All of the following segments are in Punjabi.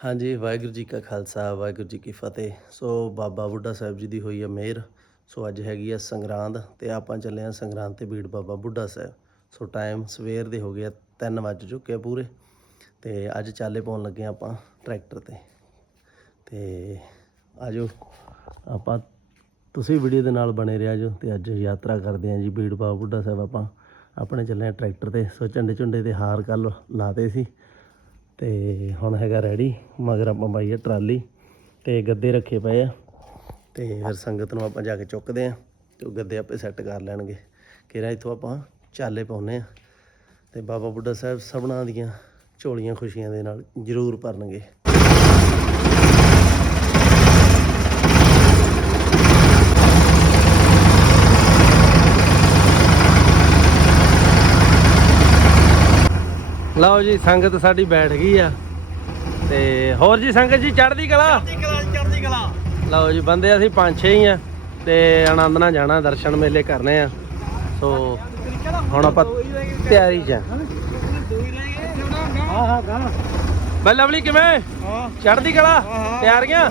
ਹਾਂਜੀ, ਵਾਹਿਗੁਰੂ ਜੀ ਕਾ ਖਾਲਸਾ, ਵਾਹਿਗੁਰੂ ਜੀ ਕੀ ਫਤਿਹ। ਸੋ ਬਾਬਾ ਬੁੱਢਾ ਸਾਹਿਬ ਜੀ ਦੀ ਹੋਈ ਹੈ ਮਿਹਰ। ਸੋ ਅੱਜ ਹੈਗੀ ਆ ਸੰਗਰਾਂਦ ਤੇ ਆਪਾਂ ਚੱਲੇ ਆ ਸੰਗਰਾਂਦ ਤੇ ਬੀੜ ਬਾਬਾ ਬੁੱਢਾ ਸਾਹਿਬ। ਸੋ ਟਾਈਮ ਸਵੇਰ ਦੇ ਹੋ ਗਏ 3 ਵੱਜ ਚੁੱਕੇ ਆ ਪੂਰੇ ਤੇ ਅੱਜ ਚਾਲੇ ਪਾਉਣ ਲੱਗੇ ਆ ਆਪਾਂ ਟਰੈਕਟਰ ਤੇ। ਤੇ ਆਜੋ, ਆਪਾਂ ਤੁਸੀਂ ਵੀਡੀਓ ਦੇ ਨਾਲ ਬਣੇ ਰਿਹਾ ਜੋ ਤੇ ਅੱਜ ਯਾਤਰਾ ਕਰਦੇ ਆਂ ਜੀ ਬੀੜ ਬਾਬਾ ਬੁੱਢਾ ਸਾਹਿਬ। ਆਪਾਂ ਆਪਣੇ ਚੱਲੇ ਆ ਟਰੈਕਟਰ ਤੇ। ਸੋ ਝੰਡੇ ਝੁੰਡੇ ਤੇ ਹਾਰ ਕੱਲ ਲਾਤੇ ਸੀ। ਤੇ ਹੁਣ ਹੈਗਾ ਰੈਡੀ ਮਗਰ ਆਪਾਂ ਪਾਈ ਆ ਟਰਾਲੀ ਤੇ ਗੱਦੇ ਰੱਖੇ ਪਏ ਆ। ਤੇ ਫਿਰ ਸੰਗਤ ਨੂੰ ਆਪਾਂ ਜਾ ਕੇ ਚੁੱਕਦੇ ਆ ਤੇ ਉਹ ਗੱਦੇ ਆਪੇ ਸੈੱਟ ਕਰ ਲੈਣਗੇ। ਕਿਹੜਾ ਇੱਥੋਂ ਆਪਾਂ ਚਾਲੇ ਪਾਉਨੇ ਆ। ਤੇ ਬਾਬਾ ਬੁੱਢਾ ਸਾਹਿਬ ਸਭਨਾਂ ਦੀਆਂ ਝੋਲੀਆਂ ਖੁਸ਼ੀਆਂ ਦੇ ਨਾਲ ਜ਼ਰੂਰ ਭਰਨਗੇ। ਲਓ ਜੀ ਸੰਗਤ ਸਾਡੀ ਬੈਠ ਗਈ ਆ। ਤੇ ਹੋਰ ਜੀ ਸੰਗਤ ਜੀ ਚੜ੍ਹਦੀ ਕਲਾ? ਚੜ੍ਹਦੀ ਕਲਾ ਲਓ ਜੀ ਬੰਦੇ ਅਸੀਂ ਪੰਜ ਛੇ ਹੀ ਆ ਤੇ ਆਨੰਦ ਨਾਲ ਜਾਣਾ ਦਰਸ਼ਨ ਮੇਲੇ ਕਰਨੇ ਆ। ਸੋ ਹੁਣ ਆਪਾਂ ਤਿਆਰੀ ਚ ਆ। ਹਾਂ ਹਾਂ ਬਈ ਲਵਲੀ ਕਿਵੇਂ? ਹਾਂ ਚੜ੍ਹਦੀ ਕਲਾ? ਹਾਂ। ਤਿਆਰੀਆਂ?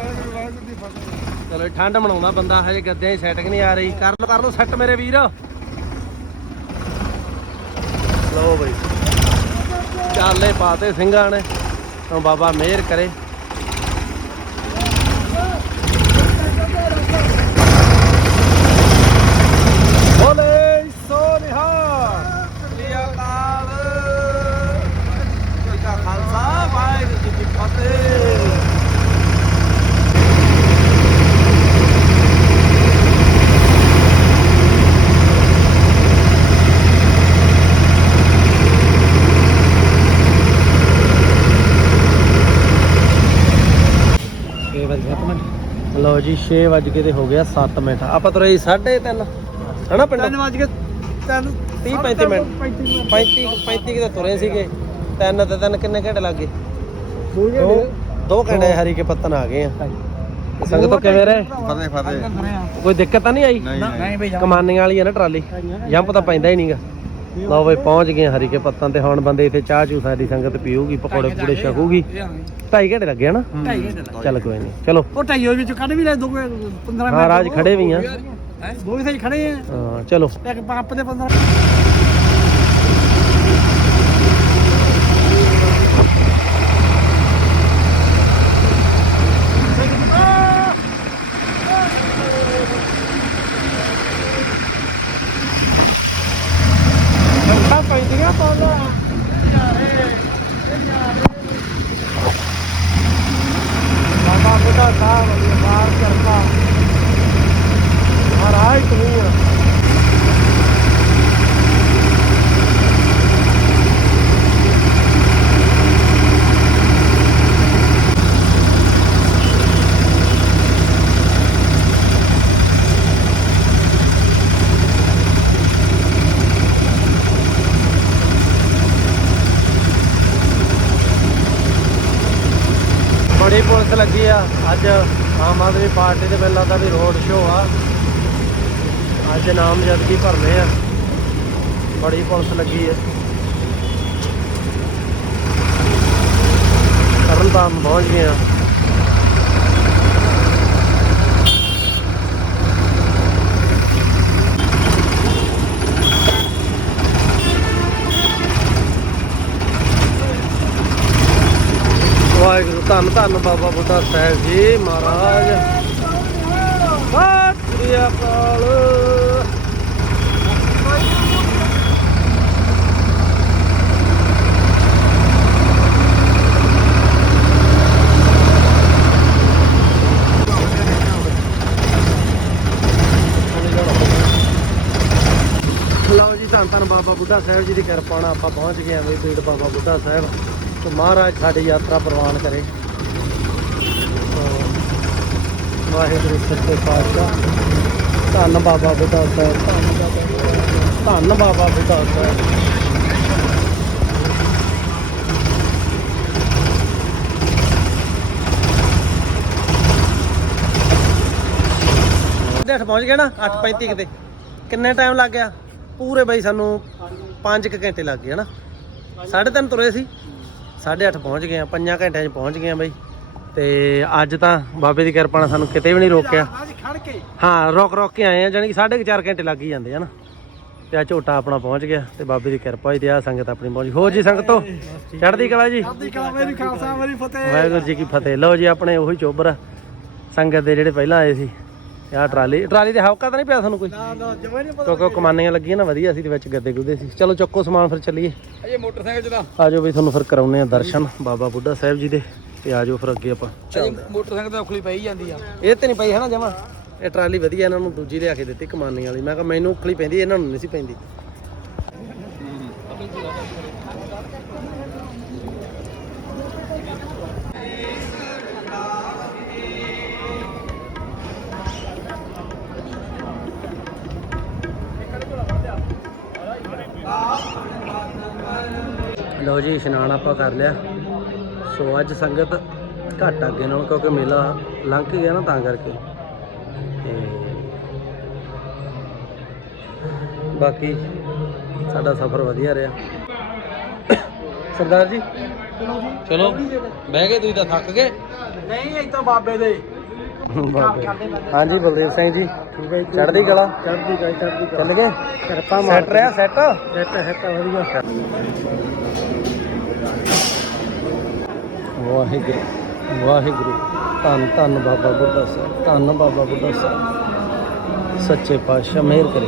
ਚਲੋ ਠੰਡ ਮਨਾਉਂਦਾ ਬੰਦਾ ਹਜੇ ਗੱਦਿਆਂ ਦੀ ਸੈਟਿੰਗ ਨਹੀਂ ਆ ਰਹੀ। ਕਰ ਲੋ ਕਰ ਲੋ ਸੈੱਟ ਮੇਰੇ ਵੀਰ। ਲਓ ਬਈ। ਚਾਲੇ ਪਾਤੇ ਸਿੰਘਾਂ ਨੇ। ਤਾਂ ਬਾਬਾ ਮਿਹਰ ਕਰੇ ਬੋਲੇ ਸੋ ਨਿਹਾਲ ਸ੍ਰੀ ਅਕਾਲ ਜੀ ਕਾ ਖਾਲਸਾ ਵਾਹਿਗੁਰੂ ਜੀ ਕੀ ਫਤਿਹ ਛੇ ਵਜੇ ਆਪਣਾ ਲਓ ਜੀ 6 ਵਜ ਕੇ ਤੇ ਹੋ ਗਿਆ 7 ਮਿੰਟ। ਆਪਾਂ ਤੁਰੇ 3:30 ਹਨਾ ਪਿੰਡ? ਤਿੰਨ ਵਜ ਕੇ ਤਿੰਨ 30 35 ਮਿੰਟ। 35 35 ਕਿਤੇ ਤੁਰੇ ਸੀਗੇ। ਤਿੰਨ ਤੇ ਤਿੰਨ ਕਿੰਨੇ ਘੰਟੇ ਲੱਗੇ ਦੋ ਦੋ ਘੰਟੇ ਹਰੀ ਕੇ ਪੱਤਨ ਆ ਗਏ ਆ। ਸੰਗਤੋਂ ਕਿਵੇਂ ਰਹੇ? ਫਤਿਹ ਫਤਿਹ। ਕੋਈ ਦਿੱਕਤ ਤਾਂ ਨਹੀਂ ਆਈ? ਨਹੀਂ ਬਈ ਕਮਾਨੀਆਂ ਵਾਲੀ ਆ ਨਾ ਟਰਾਲੀ। ਜੰਪ ਤਾਂ ਪੈਂਦਾ ਹੀ ਨਹੀਂਗਾ ਲਓ ਬਈ ਪਹੁੰਚ ਗਏ ਹਰੀ ਕੇ ਪੱਤਨ ਤੇ। ਹੁਣ ਬੰਦੇ ਇੱਥੇ ਚਾਹ ਚੂ ਸਾਡੀ ਸੰਗਤ ਪੀਊਗੀ ਪਕੌੜੇ ਪਕੌੜੇ ਛਕੂਗੀ। ਢਾਈ ਘੰਟੇ ਲੱਗੇ ਹਨਾ? ਚੱਲ ਕੋਈ ਨਹੀਂ ਚਲੋ। ਉਹ ਢਾਈ ਵਿੱਚ ਕੱਢ ਵੀ ਲੈ ਦੋ 15 ਮਿੰਟ ਹਾਂ ਰਾਜ ਖੜੇ ਵੀ ਆ। ਦੋ ਹੀ ਖੜੇ ਆ। ਹਾਂ ਚਲੋ। ਇੱਕ ਪੰਪ ਦੇ 15 ਬਾਬਾ ਬੁੱਢਾ ਸਾਹਿਬ ਦੀ ਬਾਹਰ ਕਰਤਾ ਮਹਾਰਾਜ ਤੂੰ ਪੁਲਿਸ ਲੱਗੀ ਆ। ਅੱਜ ਆਮ ਆਦਮੀ ਪਾਰਟੀ ਦੇ ਮੈਨੂੰ ਲੱਗਦਾ ਵੀ ਰੋਡ ਸ਼ੋਅ ਆ। ਅੱਜ ਨਾਮਜ਼ਦਗੀ ਭਰਨੇ ਆ। ਬੜੀ ਪੁਲਿਸ ਲੱਗੀ ਆ। ਤਰਨਤਾਰਨ ਪਹੁੰਚ ਗਏ ਆ ਵਾਹਿਗੁਰੂ ਧੰਨ ਧੰਨ ਬਾਬਾ ਬੁੱਢਾ ਸਾਹਿਬ ਜੀ ਮਹਾਰਾਜ। ਸਤਿ ਅਕਾਲ। ਲਓ ਜੀ, ਧੰਨ ਧੰਨ ਬਾਬਾ ਬੁੱਢਾ ਸਾਹਿਬ ਜੀ ਦੀ ਕਿਰਪਾ ਨਾਲ ਆਪਾਂ ਪਹੁੰਚ ਗਏ ਆਂ ਵੀ ਬੀੜ ਬਾਬਾ ਬੁੱਢਾ ਸਾਹਿਬ। ਤੇ ਮਹਾਰਾਜ ਸਾਡੀ ਯਾਤਰਾ ਪ੍ਰਵਾਨ ਕਰੇ। ਵਾਹਿਗੁਰੂ ਸੱਚੇ ਪਾਤਸ਼ਾਹ ਧੰਨ ਬਾਬਾ ਬੁੱਢਾ ਸਾਹਿਬ। ਧੰਨ ਬਾਬਾ ਬੁੱਢਾ ਸਾਹਿਬ। ਦੇਖ ਪਹੁੰਚ ਗਏ ਨਾ 8:35 ਕਿਤੇ ਕਿੰਨੇ ਟਾਈਮ ਲੱਗ ਗਿਆ? ਪੂਰੇ ਬਾਈ ਸਾਨੂੰ 5 ਘੰਟੇ ਲੱਗ ਗਏ ਹਨਾ? 3:30 ਤੁਰੇ ਸੀ। 8:30 ਪਹੁੰਚ ਗਏ ਆ 5 ਘੰਟਿਆਂ 'ਚ ਪਹੁੰਚ ਗਏ ਆ ਬਾਈ। ਤੇ ਅੱਜ ਤਾਂ ਬਾਬੇ ਦੀ ਕਿਰਪਾ ਨਾਲ ਸਾਨੂੰ ਕਿਤੇ ਵੀ ਨਹੀਂ ਰੋਕਿਆ। ਹਾਂ ਰੁਕ ਰੁਕ ਕੇ ਆਏ ਆ ਜਾਣੀ ਕਿ ਸਾਢੇ ਕੁ ਚਾਰ ਘੰਟੇ ਲੱਗ ਹੀ ਜਾਂਦੇ ਆ ਨਾ। ਤੇ ਆ ਝੋਟਾ ਆਪਣਾ ਪਹੁੰਚ ਗਿਆ ਤੇ ਬਾਬੇ ਦੀ ਕਿਰਪਾ ਹੋਈ ਤੇ ਆ ਸੰਗਤ ਆਪਣੀ ਪਹੁੰਚ। ਹੋਰ ਜੀ ਸੰਗਤੋ ਚੜ੍ਹਦੀ ਕਲਾ ਜੀ? ਵਾਹਿਗੁਰੂ ਜੀ ਕੀ ਫਤਿਹ। ਲਓ ਜੀ ਆਪਣੇ ਉਹੀ ਚੋਬਰ ਸੰਗਤ ਦੇ ਜਿਹੜੇ ਪਹਿਲਾਂ ਆਏ ਸੀ। ਆਹ ਟਰਾਲੀ ਟਰਾਲੀ ਤੇ ਹਵਕਾ ਤਾਂ ਨਹੀਂ ਪਿਆ ਤੁਹਾਨੂੰ ਕੋਈ। ਨਾ ਨਾ ਜਮੇ ਨਹੀਂ ਪਤਾ ਕਿਉਂਕਿ ਉਹ ਕਮਾਨੀਆਂ ਲੱਗੀਆਂ ਨਾ ਵਧੀਆ ਸੀ ਤੇ ਵਿੱਚ ਗੱਦੇ ਗੁੱਦੇ ਸੀ। ਚਲੋ ਚੱਕੋ ਸਮਾਨ ਫਿਰ ਚੱਲੀਏ। ਇਹ ਮੋਟਰਸਾਈਕਲ ਚਲਾ। ਆਜੋ ਬਈ ਤੁਹਾਨੂੰ ਫਿਰ ਕਰਾਉਨੇ ਆ ਦਰਸ਼ਨ ਬਾਬਾ ਬੁੱਢਾ ਸਾਹਿਬ ਜੀ ਦੇ ਤੇ ਆਜੋ ਫਿਰ ਅੱਗੇ ਆਪਾਂ। ਮੋਟਰਸਾਈਕਲ ਤੇ ਔਖਲੀ ਪਈ ਜਾਂਦੀ ਆ। ਇਹ ਤੇ ਨਹੀਂ ਪਈ ਹੈ ਨਾ ਜਮਾ। ਇਹ ਟਰਾਲੀ ਵਧੀਆ ਇਹਨਾਂ ਨੂੰ ਦੂਜੀ ਲਿਆ ਕੇ ਦਿੱਤੀ ਕਮਾਨੀ ਵਾਲੀ। ਮੈਂ ਕਿਹਾ ਮੈਨੂੰ ਉਖਲੀ ਪੈਂਦੀ ਇਹਨਾਂ ਨੂੰ ਨਹੀਂ ਸੀ ਪੈਂਦੀ। ਲਓ ਜੀ ਇਸ਼ਨਾਨ ਆਪਾਂ ਕਰ ਲਿਆ। ਸੋ ਅੱਜ ਸੰਗਤ ਘੱਟ ਅੱਗੇ ਨਾਲੋਂ ਕਿਉਂਕਿ ਮੇਲਾ ਲੰਘ ਗਿਆ ਨਾ ਤਾਂ ਕਰਕੇ। ਤੇ ਬਾਕੀ ਸਾਡਾ ਸਫ਼ਰ ਵਧੀਆ ਰਿਹਾ। ਸਰਦਾਰ ਜੀ? ਚਲੋ ਬਹਿ ਗਏ ਤੁਸੀਂ ਤਾਂ ਥੱਕ ਗਏ। ਨਹੀਂ ਇੱਥੋਂ ਬਾਬੇ ਦੇ। ਹਾਂਜੀ ਬਲਦੇਵ ਸਿੰਘ ਜੀ। ਚੜ੍ਹਦੀ ਕਲਾ? ਚੜਦੀ ਗਈ ਚੜਦੀ ਚੱਲ ਗਏ? ਕਿਰਪਾ ਸੈਟ ਰਿਹਾ ਸੈਟ? ਸੈੱਟ ਹੈ ਤਾਂ ਵਧੀਆ। ਵਾਹਿਗੁਰੂ ਵਾਹਿਗੁਰੂ। ਧੰਨ ਧੰਨ ਬਾਬਾ ਬੁੱਢਾ ਸਾਹਿਬ, ਧੰਨ ਬਾਬਾ ਬੁੱਢਾ ਸਾਹਿਬ। ਸੱਚੇ ਪਾਤਸ਼ਾਹ ਮਿਹਰ ਕਰੇ।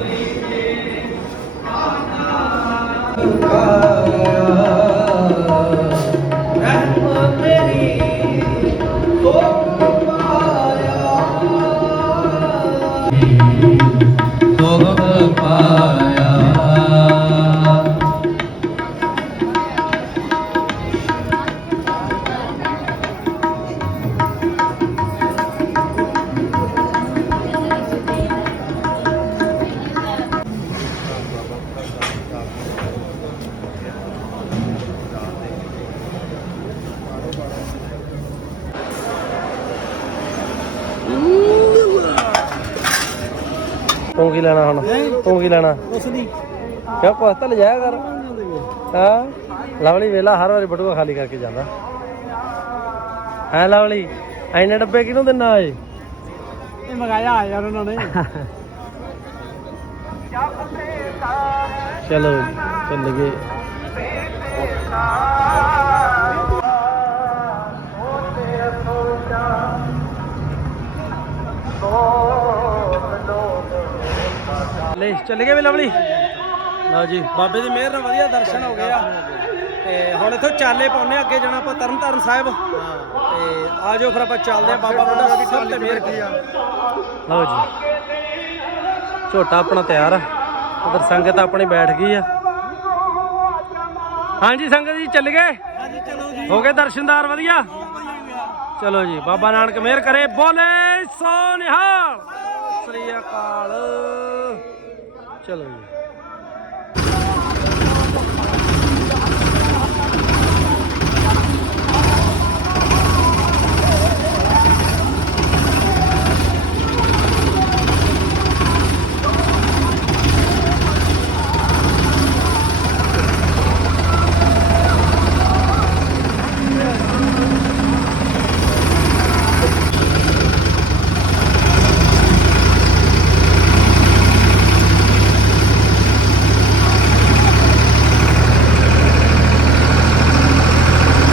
ਤੂੰ ਕੀ ਲੈਣਾ ਹੁਣ? ਤੂੰ ਕੀ ਲੈਣਾ? ਉਸ ਦੀ। ਕਿਉਂ ਕੁਛ ਤਾਂ ਲਿਜਾਇਆ ਕਰ? ਹਾਂ ਲਵਲੀ ਵੇਲਾ ਹਰ ਵਾਰੀ ਬਟੂਆ ਖਾਲੀ ਕਰਕੇ ਜਾਂਦਾ। ਹੈ ਲਵਲੀ? ਐਨੇ ਡੱਬੇ ਕਿਹਨੂੰ ਦਿੰਨਾ ਏ ਇਹ ਮਗਾਇਆ ਯਾਰ ਉਹਨਾਂ ਨੇ। ਚਲੋ ਚੱਲ ਗਏ। ਲੈ ਚੱਲ ਗਏ ਵੀ ਲਵਲੀ? ਲਓ ਜੀ ਬਾਬੇ ਦੀ ਮਿਹਰ ਨਾਲ ਵਧੀਆ ਦਰਸ਼ਨ ਹੋ ਗਏ ਆ। ਤੇ ਹੁਣ ਇੱਥੋਂ ਚਾਲੇ ਪਾਉਨੇ ਅੱਗੇ ਜਾਣਾ ਆਪਾਂ ਤਰਨ ਤਾਰਨ ਸਾਹਿਬ। ਤੇ ਆਜੋ ਫਿਰ ਆਪਾਂ ਚੱਲਦੇ ਆ ਬਾਬਾ ਬੁੱਢਾ ਸਾਹਿਬ ਤੇ ਮਿਹਰ ਕੀ ਲਓ ਜੀ। ਝੋਟਾ ਆਪਣਾ ਤਿਆਰ ਆ। ਉਧਰ ਸੰਗਤ ਆਪਣੀ ਬੈਠ ਗਈ ਆ। ਹਾਂਜੀ ਸੰਗਤ ਜੀ ਚੱਲ ਗਏ? ਹਾਂਜੀ ਚਲੋ ਜੀ। ਹੋ ਗਏ ਦਰਸ਼ਨਦਾਰ ਵਧੀਆ? ਚਲੋ ਜੀ ਬਾਬਾ ਨਾਨਕ ਮਿਹਰ ਕਰੇ। ਬੋਲੇ ਸੋ ਨਿਹਾਲ ਸ੍ਰੀ ਅਕਾਲ। ਚਲੋ ਜੀ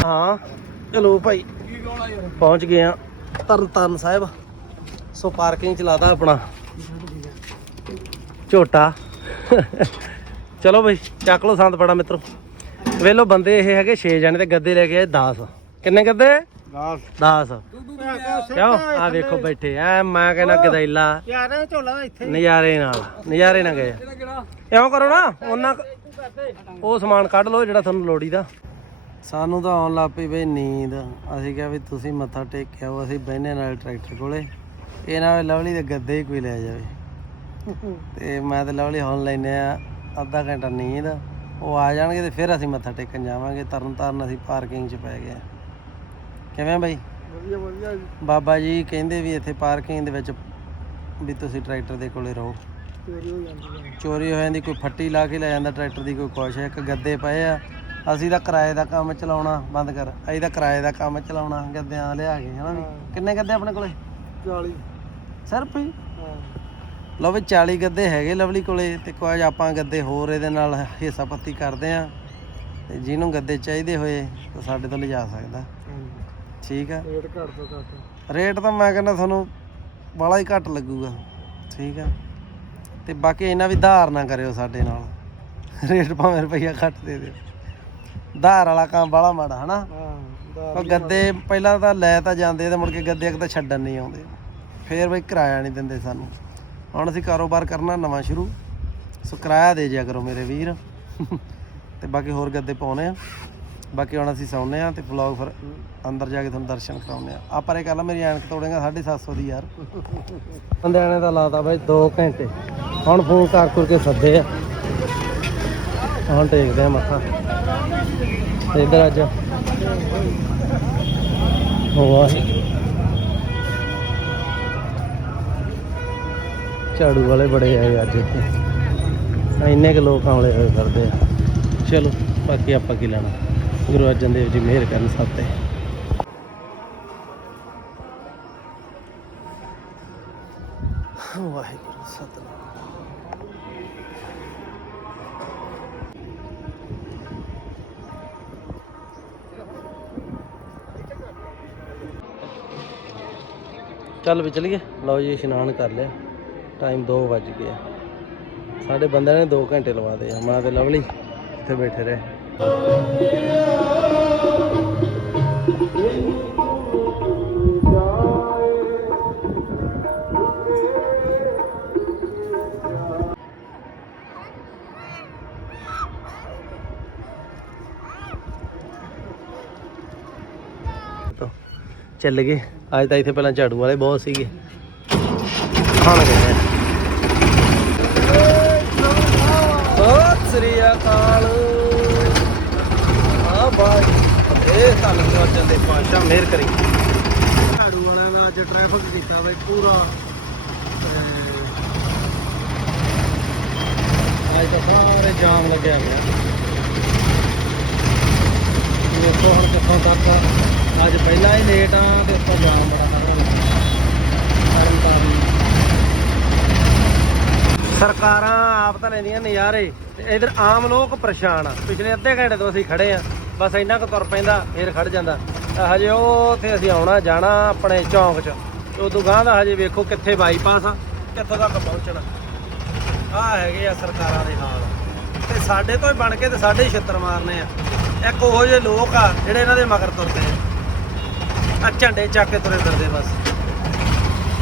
ਹਾਂ ਚਲੋ ਭਾਈ ਪਹੁੰਚ ਗਏ ਆ ਤਰਨ ਤਾਰਨ ਸਾਹਿਬ। ਸੋ ਪਾਰਕਿੰਗ ਚ ਲਾਤਾ ਆਪਣਾ। ਝੋਟਾ। ਚਲੋ ਬਈ ਚੱਕ ਲਓ ਸੰਤ ਪੜਾ ਮਿੱਤਰੋ। ਵੇਲੋ ਬੰਦੇ ਇਹ ਹੈਗੇ 6 ਜਣੇ ਤੇ ਗੱਦੇ ਲੈ ਕੇ ਆਏ 10 ਕਿੰਨੇ ਗੱਦੇ? ਗਾਸ 10 ਕਿਉਂ? ਆ ਵੇਖੋ ਬੈਠੇ ਐ ਮੈਂ ਕਹਿੰਦਾ ਗਦੈਲਾ। ਯਾਰ ਇਹ ਝੋਲਾ ਦਾ ਇੱਥੇ ਨਜ਼ਾਰੇ ਨਾਲ। ਨਜ਼ਾਰੇ ਨਾਲ ਗਏ ਇਉਂ ਕਰੋ ਨਾ ਉਹਨਾਂ ਉਹ ਸਮਾਨ ਕੱਢ ਲਓ ਜਿਹੜਾ ਤੁਹਾਨੂੰ ਲੋੜੀ ਦਾ ਸਾਨੂੰ ਤਾਂ ਆਉਣ ਲੱਗ ਪਈ ਬਈ ਨੀਂਦ। ਅਸੀਂ ਕਿਹਾ ਵੀ ਤੁਸੀਂ ਮੱਥਾ ਟੇਕ ਕੇ ਆਓ ਅਸੀਂ ਬਹਿਨੇ ਨਾਲ ਟਰੈਕਟਰ ਕੋਲੇ। ਇਹ ਨਾ ਹੋਵੇ ਲਵਲੀ ਦੇ ਗੱਦੇ ਹੀ ਕੋਈ ਲੈ ਜਾਵੇ। ਤੇ ਮੈਂ ਤੇ ਲਵਲੀ ਹੁਣ ਲੈਨੇ ਆ ਅੱਧਾ ਘੰਟਾ ਨੀਂਦ। ਉਹ ਆ ਜਾਣਗੇ ਤੇ ਫਿਰ ਅਸੀਂ ਮੱਥਾ ਟੇਕਣ ਜਾਵਾਂਗੇ। ਤਰਨ ਤਾਰਨ ਅਸੀਂ ਪਾਰਕਿੰਗ 'ਚ ਪੈ ਗਏ ਕਿਵੇਂ ਬਾਈ? ਵਧੀਆ ਵਧੀਆ ਜੀ। ਬਾਬਾ ਜੀ ਕਹਿੰਦੇ ਵੀ ਇੱਥੇ ਪਾਰਕਿੰਗ ਦੇ ਵਿੱਚ ਵੀ ਤੁਸੀਂ ਟਰੈਕਟਰ ਦੇ ਕੋਲੇ ਰਹੋ। ਚੋਰੀ ਹੋ ਜਾਂਦੀ ਹੈ। ਚੋਰੀ ਹੋ ਜਾਂਦੀ ਕੋਈ ਫੱਟੀ ਲਾ ਕੇ ਲੈ ਜਾਂਦਾ ਟਰੈਕਟਰ ਦੀ ਕੋਈ ਕੁਛ ਹੈ। ਇੱਕ ਗੱਦੇ ਪਏ ਆ। ਅਸੀਂ ਤਾਂ ਕਿਰਾਏ ਦਾ ਕੰਮ ਚਲਾਉਣਾ ਬੰਦ ਕਰ ਅਸੀਂ ਤਾਂ ਕਿਰਾਏ ਦਾ ਕੰਮ ਚਲਾਉਣਾ ਗੱਦਿਆਂ ਲਿਆ ਕੇ ਹਨਾ ਵੀ? ਕਿੰਨੇ ਗੱਦੇ ਆਪਣੇ ਕੋਲੇ? 40 ਸਿਰਫ ਹੀ? ਲਓ ਵੀ 40 ਗੱਦੇ ਹੈਗੇ ਲਵਲੀ ਕੋਲੇ ਤੇ ਕੁਝ ਆਪਾਂ ਗੱਦੇ ਹੋਰ ਇਹਦੇ ਨਾਲ ਹਿੱਸਾ ਪੱਤੀ ਕਰਦੇ ਆ ਤੇ ਜਿਹਨੂੰ ਗੱਦੇ ਚਾਹੀਦੇ ਹੋਏ ਤਾਂ ਸਾਡੇ ਤੋਂ ਲਿਜਾ ਸਕਦਾ। ਠੀਕ ਆ? ਰੇਟ ਘੱਟ ਤੋਂ ਘੱਟ। ਰੇਟ ਤਾਂ ਮੈਂ ਕਹਿੰਦਾ ਤੁਹਾਨੂੰ ਬਾਲਾ ਹੀ ਘੱਟ ਲੱਗੂਗਾ। ਠੀਕ ਆ? ਤੇ ਬਾਕੀ ਇਹਨਾਂ ਵੀ ਧਾਰ ਨਾ ਕਰਿਓ ਸਾਡੇ ਨਾਲ। ਰੇਟ ਭਾਵੇਂ ਰੁਪਈਆ ਘੱਟ ਦੇ ਦਿਓ। ਧਾਰ ਵਾਲਾ ਕੰਮ ਬਾਲਾ ਮਾੜਾ ਹਨਾ? ਹਾਂ ਉਹ ਗੱਦੇ ਪਹਿਲਾਂ ਤਾਂ ਲੈ ਤਾਂ ਜਾਂਦੇ ਤੇ ਮੁੜ ਕੇ ਗੱਦੇ ਇੱਕ ਤਾਂ ਛੱਡਣ ਨਹੀਂ ਆਉਂਦੇ। ਫੇਰ ਬਈ ਕਿਰਾਇਆ ਨਹੀਂ ਦਿੰਦੇ ਸਾਨੂੰ। ਹੁਣ ਅਸੀਂ ਕਾਰੋਬਾਰ ਕਰਨਾ ਨਵਾਂ ਸ਼ੁਰੂ। ਸੋ ਕਿਰਾਇਆ ਦੇ ਜਿਆ ਕਰੋ ਮੇਰੇ ਵੀਰ। ਤੇ ਬਾਕੀ ਹੋਰ ਗੱਦੇ ਪਾਉਨੇ ਆ। ਬਾਕੀ ਹੁਣ ਅਸੀਂ ਸੌਂਨੇ ਆ ਤੇ ਵਲੌਗ ਫਿਰ ਅੰਦਰ ਜਾ ਕੇ ਤੁਹਾਨੂੰ ਦਰਸ਼ਨ ਕਰਾਉਨੇ ਆ। ਆ ਪਰੇ ਕਰ ਲਾ ਮੇਰੀ ਐਨਕ ਤੋੜੇਗਾ 750 ਦੀ ਯਾਰ। ਬੰਦਿਆਂ ਤਾਂ ਲਾਤਾ ਬਾਈ 2 ਘੰਟੇ। ਹੁਣ ਫੋਨ ਕਰ ਕਰ ਕੇ ਸੱਦੇ ਆ। ਹੁਣ ਟੇਕਦੇ ਆ ਮੱਥਾ। ਤੇ ਇੱਧਰ ਅੱਜ ਵਾਹਿਗੁਰੂ ਝਾੜੂ ਵਾਲੇ ਬੜੇ ਆਏ ਅੱਜ। ਇੱਥੇ ਇੰਨੇ ਕੁ ਲੋਕ ਆਉਲੇ ਹੋਏ ਕਰਦੇ ਆ। ਚਲੋ, ਬਾਕੀ ਆਪਾਂ ਕੀ ਲੈਣਾ? ਗੁਰੂ ਅਰਜਨ ਦੇਵ ਜੀ ਮਿਹਰ ਕਰਨ ਸਭ ਤੇ। ਵਾਹਿਗੁਰੂ, ਸਤਨਾਮ। ਚੱਲ ਵੀ ਚਲੀਏ। ਲਓ ਜੀ, ਇਸ਼ਨਾਨ ਕਰ ਲਿਆ। ਟਾਈਮ 2 ਵੱਜ ਗਿਆ ਸਾਡੇ ਬੰਦਿਆਂ ਨੇ 2 ਘੰਟੇ ਲਵਾ ਦੇ ਮੈਂ ਤੇ ਲਵਲੀ ਇੱਥੇ ਬੈਠੇ ਰਹੇ। ਚੱਲ ਗਏ। ਅੱਜ ਤਾਂ ਇੱਥੇ ਪਹਿਲਾਂ ਝਾੜੂ ਵਾਲੇ ਬਹੁਤ ਸੀਗੇ। ਖਾਣ ਗਏ ਸਤਿ ਸ੍ਰੀ ਅਕਾਲ। ਆ ਬਾਈ ਇਹ ਤੁਹਾਨੂੰ ਸਵਾਚਨ ਦੇ ਪਾਸ਼ਾ ਮਿਹਰ ਕਰੀ। ਝਾੜੂ ਵਾਲਿਆਂ ਦਾ ਅੱਜ ਟ੍ਰੈਫਿਕ ਕੀਤਾ ਬਈ ਪੂਰਾ। ਅੱਜ ਤਾਂ ਸਾਰੇ ਜਾਮ ਲੱਗਿਆ ਗਿਆ ਵੇਖੋ ਹੁਣ ਕਿੱਥੋਂ ਤੱਕ ਅੱਜ ਪਹਿਲਾਂ ਹੀ ਲੇਟ ਆ ਤੇ ਉੱਪਰ ਜਾਮ ਬੜਾ ਖੜਾ ਸਰਕਾਰਾਂ ਆਪ ਤਾਂ ਲੈਂਦੀਆਂ ਨਜ਼ਾਰੇ। ਤੇ ਇਧਰ ਆਮ ਲੋਕ ਪਰੇਸ਼ਾਨ ਆ। ਪਿਛਲੇ ਅੱਧੇ ਘੰਟੇ ਤੋਂ ਅਸੀਂ ਖੜੇ ਆ। ਬਸ ਇੰਨਾ ਕੁ ਤੁਰ ਪੈਂਦਾ, ਫੇਰ ਖੜ ਜਾਂਦਾ। ਹਜੇ ਉਹ ਉੱਥੇ ਅਸੀਂ ਆਉਣਾ, ਜਾਣਾ ਆਪਣੇ ਚੌਂਕ 'ਚ। ਉਦੋਂ ਗਾਂ ਦਾ ਹਜੇ ਵੇਖੋ ਕਿੱਥੇ ਬਾਈਪਾਸ ਆ, ਕਿੱਥੋਂ ਤੱਕ ਪਹੁੰਚਣਾ। ਆ ਹੈਗੇ ਆ ਸਰਕਾਰਾਂ ਦੇ ਹਾਲ ਤੇ ਸਾਡੇ ਤੋਂ ਹੀ ਬਣ ਕੇ ਤੇ ਸਾਡੇ ਹੀ ਛਿੱਤਰ ਮਾਰਨੇ ਆ। ਇੱਕ ਉਹੋ ਜਿਹੇ ਲੋਕ ਆ ਜਿਹੜੇ ਇਹਨਾਂ ਦੇ ਮਗਰ ਤੁਰਦੇ ਆ ਆ ਝੰਡੇ ਚੱਕ ਕੇ ਤੁਰੇ ਫਿਰਦੇ ਬਸ।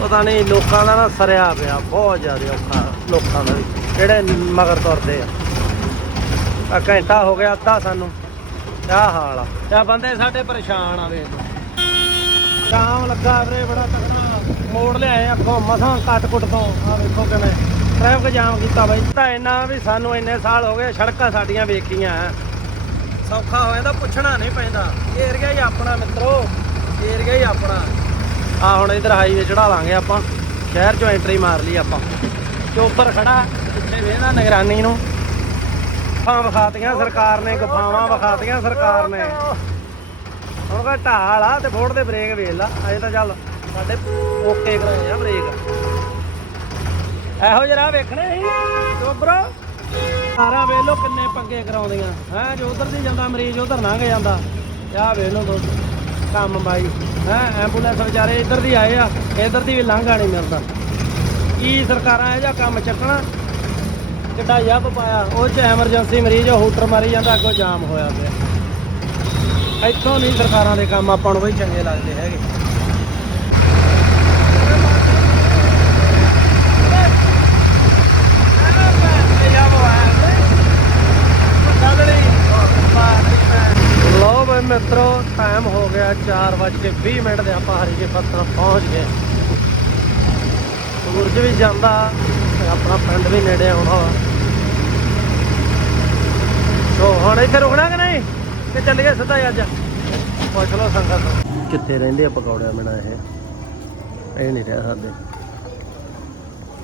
ਪਤਾ ਨਹੀਂ ਲੋਕਾਂ ਦਾ ਨਾ ਸਰਿਆ ਪਿਆ, ਬਹੁਤ ਜ਼ਿਆਦਾ ਔਖਾ ਲੋਕਾਂ ਦਾ ਵੀ, ਜਿਹੜੇ ਮਗਰ ਤੁਰਦੇ ਆ। ਆ ਘੰਟਾ ਹੋ ਗਿਆ ਅੱਧਾ ਸਾਨੂੰ। ਆਹ ਹਾਲ ਆ। ਤੇ ਬੰਦੇ ਸਾਡੇ ਪਰੇਸ਼ਾਨ ਆ ਵੇਖ ਜਾਮ ਲੱਗਾ ਵੀਰੇ, ਬੜਾ ਤਕੜਾ। ਮੋੜ ਲਿਆਏ ਅੱਗੋਂ, ਮਸਾਂ ਕੱਟ ਕੁੱਟ ਤੋਂ। ਆ ਵੇਖੋ ਕਿਵੇਂ। ਟ੍ਰੈਫਿਕ ਜਾਮ ਕੀਤਾ ਬਾਈ। ਤਾਂ ਇੰਨਾ ਵੀ ਸਾਨੂੰ ਇੰਨੇ ਸਾਲ ਹੋ ਗਏ, ਸੜਕਾਂ ਸਾਡੀਆਂ ਵੇਖੀਆਂ। ਸੌਖਾ ਹੋ ਜਾਂਦਾ, ਪੁੱਛਣਾ ਨਹੀਂ ਪੈਂਦਾ। ਏਰੀਆ ਹੀ ਆਪਣਾ ਮਿੱਤਰੋ, ਏਰੀਆ ਹੀ ਆਪਣਾ। ਆ ਹੁਣ ਇਧਰ ਹਾਈਵੇ ਚੜਾ ਲਾਂਗੇ ਆਪਾਂ। ਸ਼ਹਿਰ ਚੋਂ ਐਂਟਰੀ ਮਾਰ ਲਈ ਆਪਾਂ। ਚੋਪਰ ਖੜਾ, ਪਿੱਛੇ ਵੇਖਦਾ ਨਿਗਰਾਨੀ ਨੂੰ। ਗਫਾਂ ਵਿਖਾਤੀਆਂ ਸਰਕਾਰ ਨੇ, ਗੁਫਾਵਾਂ ਵਿਖਾਤੀਆਂ ਸਰਕਾਰ ਨੇ। ਹੁਣ ਕਾ ਢਾਲ ਆ ਤੇ ਫੋੜ ਦੇ ਬ੍ਰੇਕ ਵੇਖ ਲਾ, ਅਜੇ ਤਾਂ ਚੱਲ ਸਾਡੇ ਓਕੇ ਕਰਾਏ ਆ ਬ੍ਰੇਕ। ਇਹੋ ਜਿਹਾ ਵੇਖਣੇ ਸੀ, ਚੋਬਰੋ। ਸਾਰਾ ਵੇਖ ਲੋ ਕਿੰਨੇ ਪੰਗੇ ਕਰਾਉਂਦੀਆਂ। ਹੈ, ਜੋ ਉਧਰ ਦੀ ਜਾਂਦਾ ਮਰੀਜ਼, ਉਧਰ ਲੰਘ ਜਾਂਦਾ। ਆਹ ਵੇਖ ਲੋ ਕੰਮ ਬਾਈ। ਹੈ ਐਂਬੂਲੈਂਸ ਵਿਚਾਰੇ ਇੱਧਰ ਦੀ ਆਏ ਆ, ਇੱਧਰ ਦੀ ਵੀ ਲੰਘਾ ਨਹੀਂ ਮਿਲਦਾ। ਕੀ ਸਰਕਾਰਾਂ ਇਹ ਜਿਹਾ ਕੰਮ ਚੱਕਣਾ? ਕਿੱਡਾ ਯੱਬ ਪਾਇਆ। ਉਹ ਚ ਐਮਰਜੈਂਸੀ ਮਰੀਜ਼, ਉਹ ਹੂਟਰ ਮਾਰੀ ਜਾਂਦਾ, ਅੱਗੋਂ ਜਾਮ ਹੋਇਆ ਪਿਆ। ਇੱਥੋਂ ਨਹੀਂ ਸਰਕਾਰਾਂ ਦੇ ਕੰਮ ਆਪਾਂ ਨੂੰ ਬਈ ਚੰਗੇ ਲੱਗਦੇ ਹੈਗੇ ਲੋ ਬਈ ਮਿੱਤਰੋ ਟਾਈਮ ਹੋ ਗਿਆ 4:20 ਮਿੰਟ ਦੇ, ਆਪਾਂ ਹਰੀਕੇ ਪੱਤਨ ਪਹੁੰਚ ਗਏ। ਸੂਰਜ ਵੀ ਜਾਂਦਾ ਤੇ ਆਪਣਾ ਪਿੰਡ ਵੀ ਨੇੜੇ ਆਉਣਾ ਵਾ। ਸੋ ਹੁਣ ਇੱਥੇ ਰੁਕਣਾ ਕਿ ਨਹੀਂ? ਤੇ ਚੱਲੀਏ ਸਿੱਧਾ ਹੀ ਅੱਜ? ਪੁੱਛ ਲਓ ਸੰਗਤ ਤੋਂ ਕਿੱਥੇ ਰਹਿੰਦੇ ਆ ਪਕੌੜਿਆਂ ਬਿਨਾ ਇਹ? ਇਹ ਨਹੀਂ ਰਹਿ ਸਕਦੇ।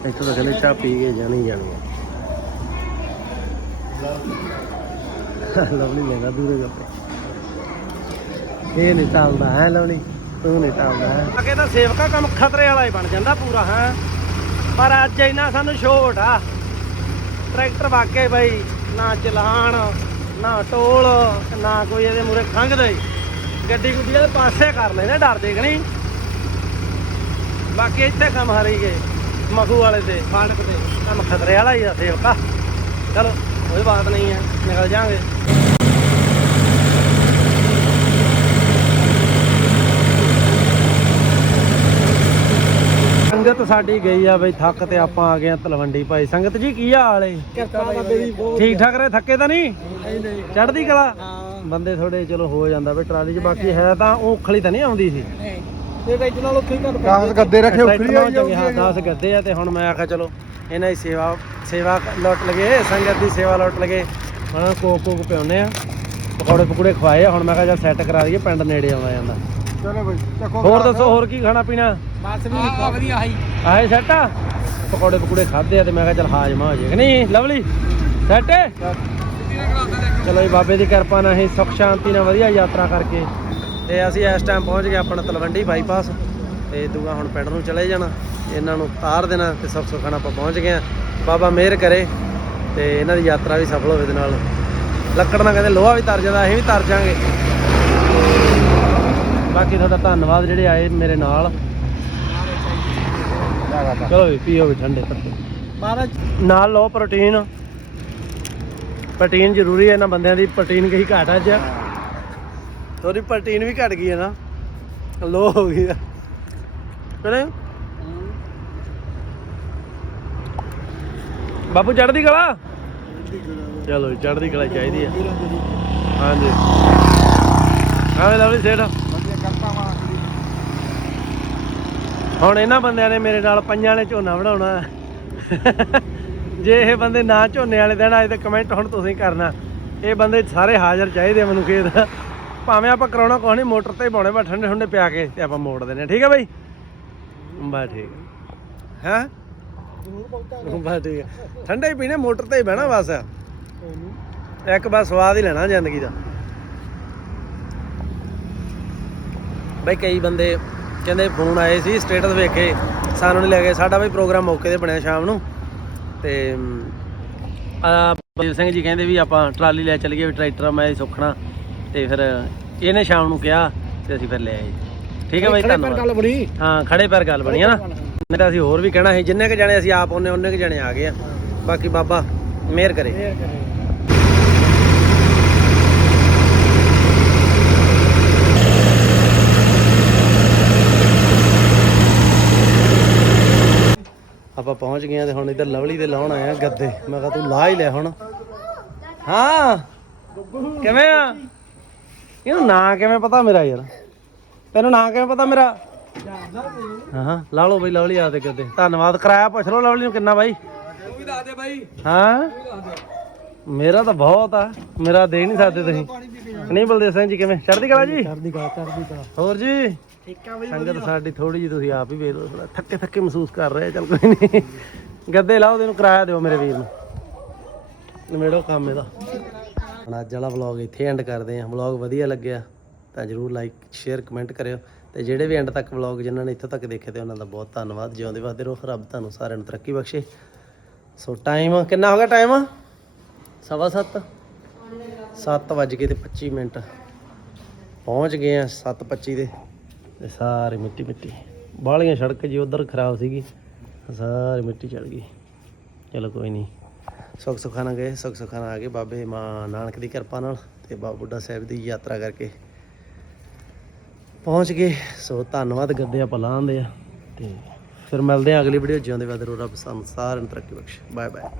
ਇੱਥੋਂ ਤਾਂ ਕਹਿੰਦੇ ਚਾਹ ਪੀ ਕੇ ਜਾਣੀ ਜਾਣੀ ਲਵਲੀ ਲੈਂਦਾ ਦੂਰੇ ਗੱਪੇ। ਇਹ ਨਹੀਂ ਟਾਲਦਾ, ਹੈ ਲਵਲੀ ਤੂੰ ਨਹੀਂ ਟਾਲਦਾ, ਹੈ। ਅੱਗੇ ਤਾਂ ਸੇਵਕਾ ਕੰਮ ਖਤਰੇ ਵਾਲਾ ਹੀ ਬਣ ਜਾਂਦਾ ਪੂਰਾ, ਹੈ। ਪਰ ਅੱਜ ਇਹਨਾਂ ਸਾਨੂੰ ਛੋਟ ਆ। ਟਰੈਕਟਰ ਵਾਕੇ ਬਈ, ਨਾ ਚਲਾਣ, ਨਾ ਟੋਲ, ਨਾ ਕੋਈ ਇਹਦੇ ਮੂਰੇ ਖੰਘਦਾ ਹੀ ਗੱਡੀ ਗੁੱਡੀ ਦੇ ਪਾਸੇ ਕਰ ਲੈਨੇ ਡਰਦੇ ਕਿ ਨਹੀਂ? ਬਾਕੀ ਇੱਥੇ ਕੰਮ ਹਰੀ ਗਏ ਮਖੂ ਵਾਲੇ ਤੇ ਫਾੜਕ ਤੇ, ਕੰਮ ਖਤਰੇ ਵਾਲਾ ਹੀ ਆ ਸੇਵਕਾ। ਚਲੋ, ਕੋਈ ਬਾਤ ਨਹੀਂ ਹੈ, ਨਿਕਲ ਜਾਾਂਗੇ। ਸੰਗਤ ਸਾਡੀ ਗਈ ਆ ਬਈ ਥੱਕ ਤੇ ਆਪਾਂ ਆ ਗਏ ਆ ਤਲਵੰਡੀ ਭਾਈ। ਸੰਗਤ ਜੀ ਕੀ ਹਾਲ ਏ? ਠੀਕ ਠਾਕ ਰਹੇ? ਥੱਕੇ ਤਾਂ ਨਹੀਂ? ਨਹੀਂ ਨਹੀਂ। ਚੜ੍ਹਦੀ ਕਲਾ? ਹਾਂ। ਬੰਦੇ ਥੋੜੇ ਚਲੋ ਹੋ ਜਾਂਦਾ ਬਈ ਟਰਾਲੀ 'ਚ ਬਾਕੀ ਹੈ ਤਾਂ ਉਹ ਉਖਲੀ ਤਾਂ ਨਹੀਂ ਆਉਂਦੀ ਸੀ। ਤੇ ਟਰੈਕਟਰ ਨਾਲ ਉੱਥੇ ਹੀ ਘੱਟ ਕਾਗਜ਼ ਗੱਦੇ ਰੱਖੇ ਟਰੈਕਟਰ ਨਾਲ ਚੰਗੇ ਹਾਂ 10 ਗੱਦੇ ਆ ਤੇ ਹੁਣ ਮੈਂ ਆਖਿਆ ਚਲੋ ਇਹਨਾਂ ਦੀ ਸੇਵਾ ਸੇਵਾ ਲੁੱਟ ਲਗੇ ਸੰਗਤ ਦੀ ਸੇਵਾ ਲੁੱਟ ਲਗੇ। ਹੁਣ ਕੋਕ ਕੋਕ ਪਿਉਨੇ ਆ। ਪਕੌੜੇ ਪਕੂੜੇ ਖਵਾਏ ਆ ਹੁਣ ਮੈਂ ਕਿਹਾ ਚੱਲ ਸੈੱਟ ਕਰਾ ਦਈਏ ਪਿੰਡ ਨੇੜੇ ਆਉਂਦਾ ਜਾਂਦਾ। ਚਲੋ ਬਈ ਚੱਕੋ ਹੋਰ ਦੱਸੋ ਹੋਰ ਕੀ ਖਾਣਾ ਪੀਣਾ? ਬਸ ਵੀ ਵਧੀਆ ਆਈ ਆਏ ਸੈੱਟ ਆ? ਪਕੌੜੇ ਪਕੂੜੇ ਖਾਦੇ ਆ ਤੇ ਮੈਂ ਕਿਹਾ ਚੱਲ ਹਾਜ਼ਮਾ ਹੋ ਜਾਏ ਕਿ ਨਹੀਂ ਲਵਲੀ? ਸੈੱਟ? ਚਲੋ ਜੀ ਬਾਬੇ ਦੀ ਕਿਰਪਾ ਨਾਲ ਅਸੀਂ ਸੁਖ ਸ਼ਾਂਤੀ ਨਾਲ ਵਧੀਆ ਯਾਤਰਾ ਕਰਕੇ ਤੇ ਅਸੀਂ ਇਸ ਟਾਈਮ ਪਹੁੰਚ ਗਏ ਆਪਣਾ ਤਲਵੰਡੀ ਬਾਈਪਾਸ ਤੇ ਦੂਆ ਹੁਣ ਪਿੰਡ ਨੂੰ ਚਲੇ ਜਾਣਾ। ਇਹਨਾਂ ਨੂੰ ਤਾਰ ਦੇਣਾ ਤੇ ਸੁਖ ਸੁਖਾਣਾ ਆਪਾਂ ਪਹੁੰਚ ਗਏ ਆ। ਬਾਬਾ ਮਿਹਰ ਕਰੇ ਤੇ ਇਹਨਾਂ ਦੀ ਯਾਤਰਾ ਵੀ ਸਫਲ ਹੋਵੇ ਦੇ ਨਾਲ। ਲੱਕੜ ਨਾਲ ਕਹਿੰਦੇ ਲੋਹਾ ਵੀ ਤਰ ਜਾਂਦਾ ਅਸੀਂ ਵੀ ਤਰ ਜਾਾਂਗੇ। ਬਾਕੀ ਤੁਹਾਡਾ ਧੰਨਵਾਦ ਜਿਹੜੇ ਆਏ ਮੇਰੇ ਨਾਲ। ਚਲੋ ਵੀ ਪੀਓ ਵੀ ਠੰਡੇ ਪੱਤੇ। ਮਹਾਰਾਜ ਨਾਲ ਲਓ ਪ੍ਰੋਟੀਨ। ਪ੍ਰੋਟੀਨ ਜ਼ਰੂਰੀ ਹੈ ਇਹਨਾਂ ਬੰਦਿਆਂ ਦੀ ਪ੍ਰੋਟੀਨ ਕਹੀ ਘਾਟ ਅੱਜ। ਥੋੜੀ ਪ੍ਰੋਟੀਨ ਵੀ ਘਟ ਗਈ ਹੈ ਨਾ। ਲੋ ਹੋ ਗਈ ਚਲੇ। ਬਾਪੂ ਚੜ੍ਹਦੀ ਕਲਾ? ਚਲੋ ਜੀ, ਚੜ੍ਹਦੀ ਕਲਾ ਚਾਹੀਦੀ ਆ ਹਾਂਜੀ। ਹਾਂ ਲਵਲੀ ਸੇਠ ਵਧੀਆ ਕਰਤਾ ਮਾ ਹੁਣ ਇਹਨਾਂ ਬੰਦਿਆਂ ਨੇ ਮੇਰੇ ਨਾਲ ਪੰਜਾਂ ਨੇ ਝੋਨਾ ਵਢਾਉਣਾ। ਜੇ ਇਹ ਬੰਦੇ ਨਾ ਝੋਨੇ ਵਾਲੇ ਦੇਣ, ਅੱਜ ਤੇ ਕਮੈਂਟ ਹੁਣ ਤੁਸੀਂ ਕਰਨਾ। ਇਹ ਬੰਦੇ ਸਾਰੇ ਹਾਜ਼ਰ ਚਾਹੀਦੇ ਮੈਨੂੰ ਖੇਤ। ਭਾਵੇਂ ਆਪਾਂ ਕਰਾਉਣਾ ਕੁਛ ਨਹੀਂ, ਮੋਟਰ ਤੇ ਪਾਉਣੇ ਬਾ ਠੰਡੇ ਠੰਡੇ ਪਿਆ ਕੇ ਤੇ ਆਪਾਂ ਮੋੜ ਦਿੰਦੇ ਹਾਂ ਠੀਕ ਹੈ ਬਾਈ? ਬਸ ਠੀਕ ਹੈ ਹੈਂ? ਬਸ ਠੀਕ ਹੈ ਠੰਡੇ ਹੀ ਪੀਣੇ, ਮੋਟਰ ਤੇ ਹੀ ਬਹਿਣਾ ਬਸ। ਇੱਕ ਬਸ ਸਵਾਦ ਹੀ ਲੈਣਾ ਜ਼ਿੰਦਗੀ ਦਾ। ਬਈ ਕਈ ਬੰਦੇ ਕਹਿੰਦੇ ਫੋਨ ਆਏ ਸੀ ਸਟੇਟਸ ਵੇਖ ਕੇ ਸਾਨੂੰ ਨਹੀਂ ਲੈ ਗਏ। ਸਾਡਾ ਬਈ ਪ੍ਰੋਗਰਾਮ ਮੌਕੇ ਤੇ ਬਣਿਆ ਸ਼ਾਮ ਨੂੰ। ਤੇ ਆ ਬਲਦੇਵ ਸਿੰਘ ਜੀ ਕਹਿੰਦੇ ਵੀ ਆਪਾਂ ਟਰਾਲੀ ਲੈ ਚੱਲੀਏ ਵੀ ਟਰੈਕਟਰ ਮੈਂ ਸੁੱਖਣਾ। ਤੇ ਫਿਰ ਇਹਨੇ ਸ਼ਾਮ ਨੂੰ ਕਿਹਾ ਤੇ ਅਸੀਂ ਫਿਰ ਲੈ ਆਏ। ਠੀਕ ਹੈ ਬਾਈ ਧੰਨਵਾਦ। ਹਾਂ ਖੜੇ ਪੈਰ ਗੱਲ ਬਣੀ ਹੈ ਨਾ ਨਹੀਂ ਤਾਂ ਅਸੀਂ ਹੋਰ ਵੀ ਕਹਿਣਾ ਸੀ ਜਿੰਨੇ ਕ ਜਣੇ ਅਸੀਂ ਆਪ ਉਹਨੇ ਉਹਨੇ ਕ ਜਣੇ ਆ ਗਏ ਆ। ਬਾਕੀ ਬਾਬਾ ਮਿਹਰ ਕਰੇ। ਆਪਾਂ ਪਹੁੰਚ ਗਏ ਆ ਤੇ ਹੁਣ ਇੱਧਰ ਲਵਲੀ ਦੇ ਲਾਉਣ ਆਏ ਆ ਗੱਦੇ। ਮੈਂ ਕਿਹਾ ਤੂੰ ਲਾ ਹੀ ਲੈ ਹੁਣ। ਹਾਂ। ਕਿਵੇਂ ਆ? ਇਹਨੂੰ ਨਾਂ ਕਿਵੇਂ ਪਤਾ ਮੇਰਾ ਯਾਰ? ਤੈਨੂੰ ਨਾਂ ਕਿਵੇਂ ਪਤਾ ਮੇਰਾ? ਹਾਂ ਲਾ ਲਓ ਬਈ ਲਵਲੀ ਆ ਦੇ ਗੱਦੇ। ਧੰਨਵਾਦ ਕਰਾਇਆ ਪੁੱਛ ਲਓ ਲਵਲੀ ਨੂੰ ਕਿੰਨਾ ਬਾਈ? ਵੀ ਦੱਸ ਦੇ ਬਾਈ ਹਾਂ? ਮੇਰਾ ਤਾਂ ਬਹੁਤ ਆ। ਮੇਰਾ ਦੇ ਨਹੀਂ ਸਕਦੇ ਤੁਸੀਂ। ਨਹੀਂ ਬਲਦੇਵ ਸਿੰਘ ਜੀ ਕਿਵੇਂ? ਚੜ੍ਹਦੀ ਕਲਾ ਜੀ? ਕਰਦੀ ਗਾ ਕਰਦੀ ਗਾ ਹੋਰ ਜੀ? ਠੀਕ ਆ ਬਈ ਸੰਗਤ ਸਾਡੀ ਥੋੜੀ ਜੀ ਤੁਸੀਂ ਆਪ ਹੀ ਵੇਖ ਲਓ ਥੋੜ੍ਹਾ ਥੱਕੇ ਥੱਕੇ ਮਹਿਸੂਸ ਕਰ ਰਹੇ ਆ, ਚੱਲ ਕੋਈ ਨਹੀਂ। ਗੱਦੇ ਲਾਓ ਤੈਨੂੰ ਕਿਰਾਇਆ ਦਿਓ ਮੇਰੇ ਵੀਰ ਨੂੰ। ਨਿਮੇੜੋ ਕੰਮ ਇਹਦਾ। ਹੁਣ ਅੱਜ ਵਾਲਾ ਵਲੌਗ ਇੱਥੇ ਐਂਡ ਕਰਦੇ ਹਾਂ। ਵਲੌਗ ਵਧੀਆ ਲੱਗਿਆ ਤਾਂ ਜਰੂਰ ਲਾਈਕ ਸ਼ੇਅਰ ਕਮੈਂਟ ਕਰਿਓ। ਤੇ ਜਿਹੜੇ ਵੀ ਐਂਡ ਤੱਕ ਵਲੌਗ ਜਿਨ੍ਹਾਂ ਨੇ ਇੱਥੋਂ ਤੱਕ ਦੇਖੇ ਤੇ ਉਹਨਾਂ ਦਾ ਬਹੁਤ ਧੰਨਵਾਦ। ਜਿਉਂਦੇ ਵਾਦੇ ਰਹੋ ਰੱਬ ਤੁਹਾਨੂੰ ਸਾਰਿਆਂ ਨੂੰ ਤਰੱਕੀ ਬਖਸ਼ੇ। ਸੋ ਟਾਈਮ ਕਿੰਨਾ ਹੋ ਗਿਆ ਟਾਈਮ ਸਵਾ ਸੱਤ? ਸੱਤ ਵੱਜ ਕੇ ਤੇ 25 ਮਿੰਟ। ਪਹੁੰਚ ਗਏ ਆ 7:25 ਦੇ। ਤੇ ਸਾਰੀ ਮਿੱਟੀ ਮਿੱਟੀ। ਬਾਹਲੀਆਂ ਸੜਕ ਜੀ ਉਧਰ ਖਰਾਬ ਸੀਗੀ ਸਾਰੀ ਮਿੱਟੀ ਚੜ ਗਈ। ਚਲੋ ਕੋਈ ਨਹੀਂ ਸੁੱਖ ਸੁਖਾਨਾ ਗਏ, ਸੁੱਖ ਸੁਖਾਨਾ ਆ ਗਏ ਬਾਬੇ ਮਾਂ ਨਾਨਕ ਦੀ ਕਿਰਪਾ ਨਾਲ ਤੇ ਬਾਬਾ ਬੁੱਢਾ ਸਾਹਿਬ ਦੀ ਯਾਤਰਾ ਕਰਕੇ ਪਹੁੰਚ ਗਏ। ਸੋ ਧੰਨਵਾਦ ਕਰਦੇ ਆਪਾਂ ਲਾਂਦੇ ਆ ਤੇ ਫਿਰ ਮਿਲਦੇ ਆ ਅਗਲੀ ਵੀਡੀਓ ਜਿਉਂਦੇ ਵਾਦੇ ਰੱਬ ਸਾਨੂੰ ਸਾਰਿਆਂ ਨੂੰ ਤਰੱਕੀ ਬਖਸ਼ੇ। Bye bye.